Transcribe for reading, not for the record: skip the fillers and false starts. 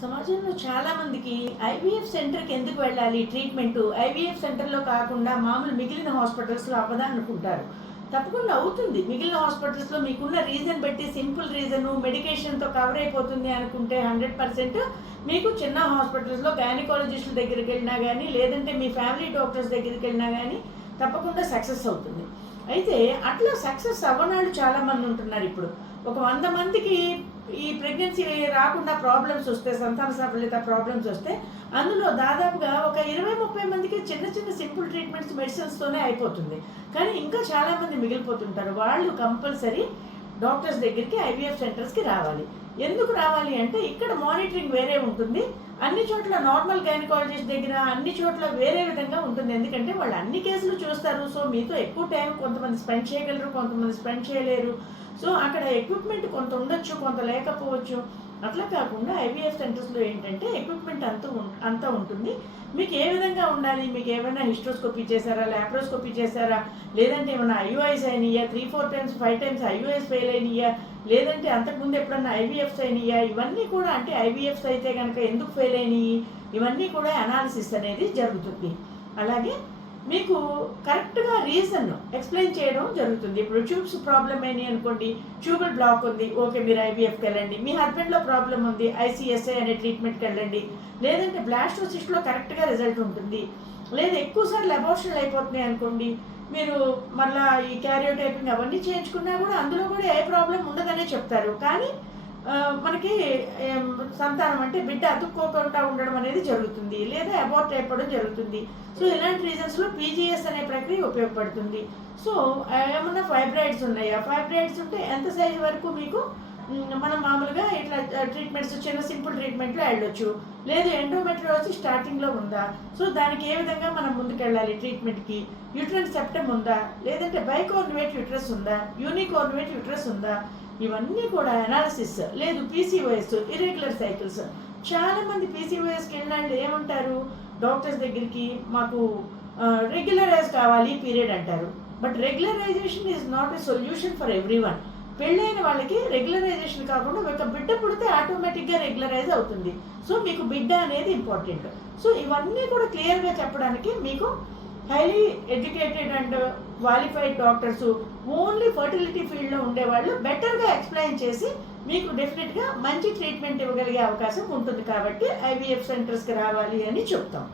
సమాజంలో చాలా మందికి ఐవీఎఫ్ సెంటర్కి ఎందుకు వెళ్ళాలి ట్రీట్మెంట్ ఐవీఎఫ్ సెంటర్లో కాకుండా మామూలు మిగిలిన హాస్పిటల్స్లో అవ్వదా అనుకుంటారు. తప్పకుండా అవుతుంది. మిగిలిన హాస్పిటల్స్లో మీకున్న రీజన్ బట్టి సింపుల్ రీజను మెడికేషన్తో కవర్ అయిపోతుంది అనుకుంటే 100% మీకు చిన్న హాస్పిటల్స్లో గైనకాలజిస్టుల దగ్గరికి వెళ్ళినా కానీ లేదంటే మీ ఫ్యామిలీ డాక్టర్స్ దగ్గరికి వెళ్ళినా కానీ తప్పకుండా సక్సెస్ అవుతుంది. అయితే అట్లా సక్సెస్ అవ్వనాళ్ళు చాలామంది ఉంటున్నారు. ఇప్పుడు ఒక 100 మందికి ఈ ప్రెగ్నెన్సీ రాకుండా ప్రాబ్లమ్స్ వస్తే, సంతాన సాఫల్యత ప్రాబ్లమ్స్ వస్తే అందులో దాదాపుగా ఒక 20-30 మందికి చిన్న చిన్న సింపుల్ ట్రీట్మెంట్స్ మెడిసిన్స్తోనే అయిపోతుంది. కానీ ఇంకా చాలామంది మిగిలిపోతుంటారు. వాళ్ళు కంపల్సరీ డాక్టర్స్ దగ్గరికి ఐవీఎఫ్ సెంటర్స్కి రావాలి. ఎందుకు రావాలి అంటే ఇక్కడ మానిటరింగ్ వేరే ఉంటుంది. అన్ని చోట్ల నార్మల్ గైనకాలజిస్ట్ దగ్గర అన్ని చోట్ల వేరే విధంగా ఉంటుంది. ఎందుకంటే వాళ్ళు అన్ని కేసులు చూస్తారు. సో మీతో ఎక్కువ టైం కొంతమంది స్పెండ్ చేయగలరు, కొంతమంది స్పెండ్ చేయలేరు. సో అక్కడ ఎక్విప్మెంట్ కొంత ఉండొచ్చు, కొంత లేకపోవచ్చు. అట్లా కాకుండా ఐవీఎఫ్ సెంటర్స్లో ఏంటంటే ఎక్విప్మెంట్ అంతా ఉంటుంది. మీకు ఏ విధంగా ఉండాలి, మీకు ఏమైనా హిస్ట్రోస్కోపీ చేశారా, ల్యాప్రోస్కోపీ చేశారా, లేదంటే ఏమైనా ఐయుఐస్ అయినాయా, 3-4 టైమ్స్ 5 టైమ్స్ ఐయుఐస్ ఫెయిల్ అయినాయా, లేదంటే అంతకుముందు ఎప్పుడన్నా ఐవీఎఫ్స్ అయినాయా, ఇవన్నీ కూడా అంటే ఐవీఎఫ్స్ అయితే కనుక ఎందుకు ఫెయిల్ అయినాయి, ఇవన్నీ కూడా అనాలిసిస్ అనేది జరుగుతుంది. అలాగే మీకు కరెక్ట్గా రీజన్ ఎక్స్ప్లెయిన్ చేయడం జరుగుతుంది. ఇప్పుడు ట్యూబ్స్ ప్రాబ్లం అయినాయి అనుకోండి, ట్యూబల్ బ్లాక్ ఉంది, ఓకే మీరు ఐవీఎఫ్కి వెళ్ళండి. మీ హస్బెండ్లో ప్రాబ్లం ఉంది, ఐసీఎస్ఐ అనే ట్రీట్మెంట్కి వెళ్ళండి. లేదంటే బ్లాస్టోసిస్ట్లో కరెక్ట్గా రిజల్ట్ ఉంటుంది. లేదా ఎక్కువసార్లు అబార్షన్లు అయిపోతున్నాయి అనుకోండి, మీరు మళ్ళీ ఈ క్యారియోటైపింగ్ అవన్నీ చేయించుకున్నా కూడా అందులో కూడా ఏ ప్రాబ్లం ఉండదనే చెప్తారు. కానీ మనకి సంతానం అంటే బిడ్డ అతుక్కోకుండా ఉండడం అనేది జరుగుతుంది, లేదా అబార్ట్ అయిపోవడం జరుగుతుంది. సో ఇలాంటి రీజన్స్లో పీజీఎస్ అనే ప్రక్రియ ఉపయోగపడుతుంది. సో ఏమన్నా ఫైబ్రాయిడ్స్ ఉన్నాయా, ఫైబ్రాయిడ్స్ ఉంటే ఎంత సైజు వరకు మీకు మనం మామూలుగా ఇట్లా ట్రీట్మెంట్స్ చిన్న సింపుల్ ట్రీట్మెంట్లో వెళ్ళొచ్చు. లేదు ఎండోమెట్రియోసిస్ స్టార్టింగ్లో ఉందా, సో దానికి ఏ విధంగా మనం ముందుకెళ్ళాలి ట్రీట్మెంట్కి, యూట్రస్ సెప్టమ్ ఉందా, లేదంటే బైకోర్నివేట్ యూట్రస్ ఉందా, యూనికోర్నివేట్ యూట్రస్ ఉందా, ఇవన్నీ కూడా అనాలిసిస్. లేదు పీసీఓఎస్ ఇర్రెగ్యులర్ సైకిల్స్. చాలామంది పీసీఓఎస్కి వెళ్ళిన వాళ్ళు ఏమంటారు డాక్టర్స్ దగ్గరికి, మాకు రెగ్యులరైజ్ కావాలి పీరియడ్ అంటారు. But regularisation is not a solution for everyone. పెళ్ళైన వాళ్ళకి రెగ్యులరైజేషన్ కాకుండా ఒక బిడ్డ పుడితే ఆటోమేటిక్గా రెగ్యులరైజ్ అవుతుంది. సో మీకు బిడ్డ అనేది ఇంపార్టెంట్. సో ఇవన్నీ కూడా క్లియర్గా చెప్పడానికి మీకు highly educated and qualified doctors, only fertility ఫీల్డ్లో ఉండేవాళ్ళు బెటర్గా ఎక్స్ప్లెయిన్ చేసి మీకు డెఫినెట్గా మంచి ట్రీట్మెంట్ ఇవ్వగలిగే అవకాశం ఉంటుంది. కాబట్టి ఐవీఎఫ్ సెంటర్స్కి రావాలి అని చెప్తాం.